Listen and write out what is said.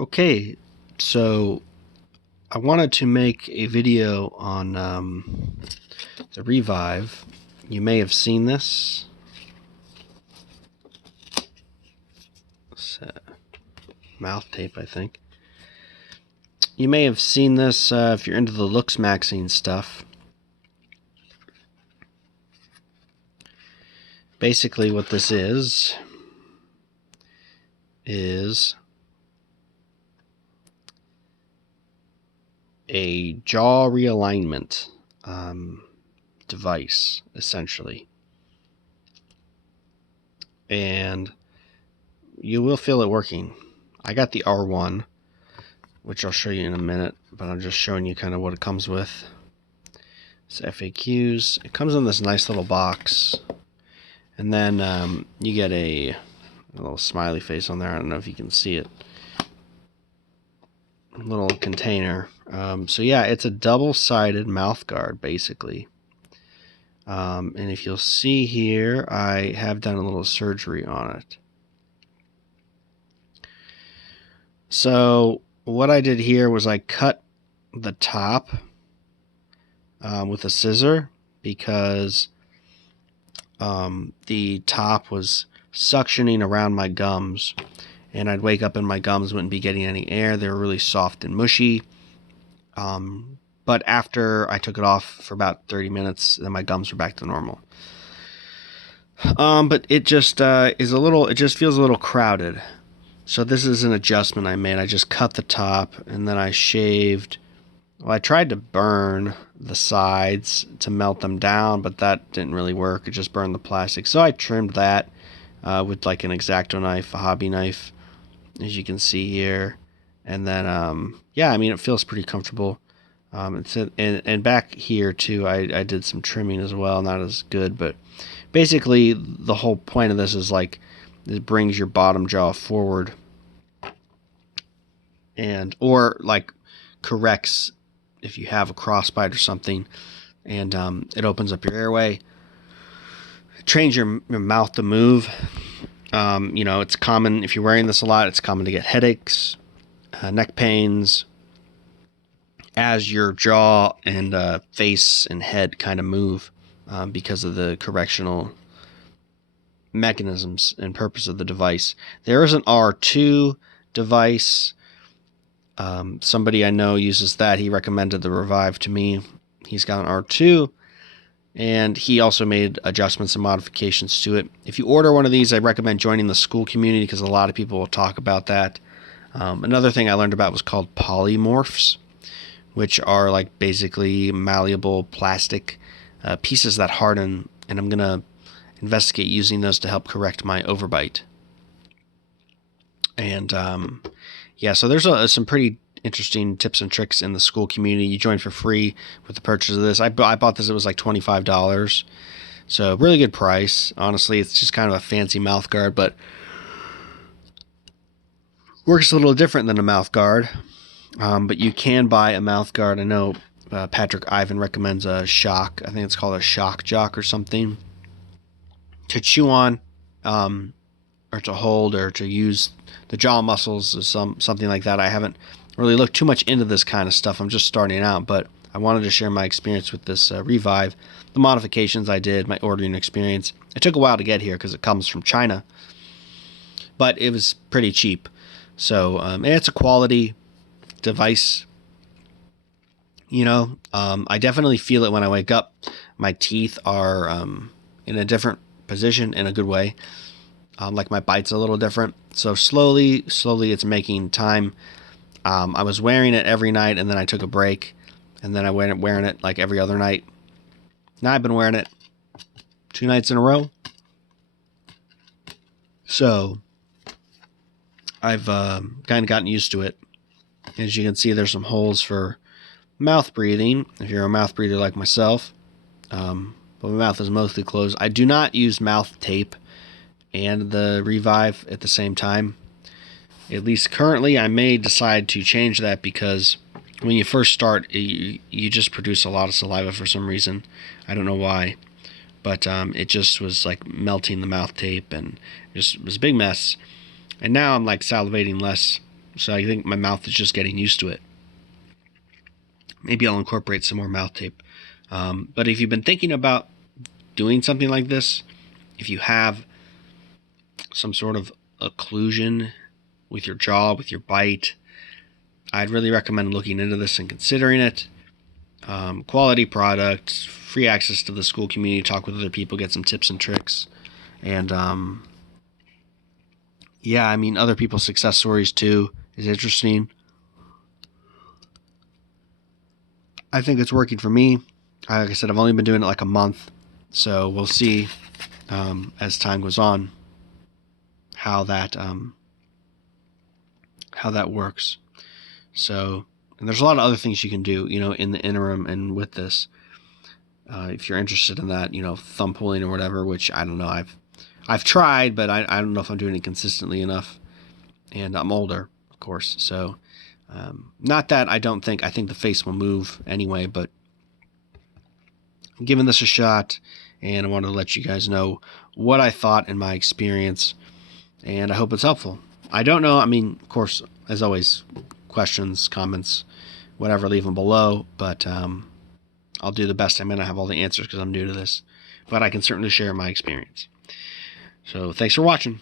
Okay, so I wanted to make a video on the Reviv. You may have seen this. It's, mouth tape, I think. You may have seen this if you're into the Looks magazine stuff. Basically what this is a jaw realignment device, essentially. And you will feel it working. I got the R1, which I'll show you in a minute, but I'm just showing you kind of what it comes with. It's FAQs. It comes in this nice little box, and then you get a little smiley face on there. I don't know if you can see it. A little container. So yeah, it's a double-sided mouth guard, basically. And if you'll see here, I have done a little surgery on it. So what I did here was I cut the top with a scissor because the top was suctioning around my gums, and I'd wake up and my gums wouldn't be getting any air. They were really soft and mushy. But after I took it off for about 30 minutes, then my gums were back to normal. But it just it just feels a little crowded. So this is an adjustment I made. I just cut the top, and then I shaved. Well, I tried to burn the sides to melt them down, but that didn't really work. It just burned the plastic. So I trimmed that with like an X-Acto knife, a hobby knife, as you can see here. And then, yeah, I mean, it feels pretty comfortable. And back here, too, I did some trimming as well. Not as good, but basically the whole point of this is like it brings your bottom jaw forward or like corrects if you have a crossbite or something, and it opens up your airway. It trains your mouth to move. You know, it's common if you're wearing this a lot. It's common to get headaches, neck pains, as your jaw and face and head kind of move because of the correctional mechanisms and purpose of the device. There is an R2 device. Somebody I know uses that. He recommended the Reviv to me. He's got an R2, and he also made adjustments and modifications to it. If you order one of these, I recommend joining the Skool community because a lot of people will talk about that. Another thing I learned about was called polymorphs, which are like basically malleable plastic pieces that harden, and I'm going to investigate using those to help correct my overbite. And yeah, so there's some pretty interesting tips and tricks in the Skool community. You join for free with the purchase of this. I bought this, it was like $25. So really good price. Honestly, it's just kind of a fancy mouth guard, but works a little different than a mouth guard. But you can buy a mouth guard. I know Patrick Ivan recommends a shock. I think it's called a shock jock or something, to chew on, or to hold, or to use the jaw muscles, or something like that. I haven't really looked too much into this kind of stuff. I'm just starting out, but I wanted to share my experience with this Reviv, the modifications I did, my ordering experience. It took a while to get here because it comes from China, but it was pretty cheap. So and it's a quality device. You know, I definitely feel it when I wake up. My teeth are in a different position in a good way. Like my bite's a little different. So slowly it's making time. I was wearing it every night, and then I took a break, and then I went wearing it like every other night. Now I've been wearing it 2 nights in a row. So I've kind of gotten used to it. As you can see, there's some holes for mouth breathing, if you're a mouth breather like myself. But my mouth is mostly closed. I do not use mouth tape and the Reviv at the same time. At least currently, I may decide to change that because when you first start, you just produce a lot of saliva for some reason. I don't know why. But it just was like melting the mouth tape, and it was a big mess. And now I'm like salivating less So I think my mouth is just getting used to it. Maybe I'll incorporate some more mouth tape. But if you've been thinking about doing something like this, if you have some sort of occlusion with your jaw, with your bite, I'd really recommend looking into this and considering it. Quality product, free access to the Skool community, talk with other people, get some tips and tricks. And yeah, I mean, other people's success stories too is interesting. I think it's working for me. Like I said, I've only been doing it like a month, so we'll see as time goes on how that works. So, and there's a lot of other things you can do, in the interim and with this. If you're interested in that, thumb pulling or whatever, which I don't know. I've tried, but I don't know if I'm doing it consistently enough. And I'm older, of course, so not that I think the face will move anyway, but I'm giving this a shot, and I wanted to let you guys know what I thought in my experience, and I hope it's helpful. I don't know, I mean, of course, as always, questions, comments, whatever, leave them below, but I'll do the best. I may not have all the answers because I'm new to this, but I can certainly share my experience. So thanks for watching.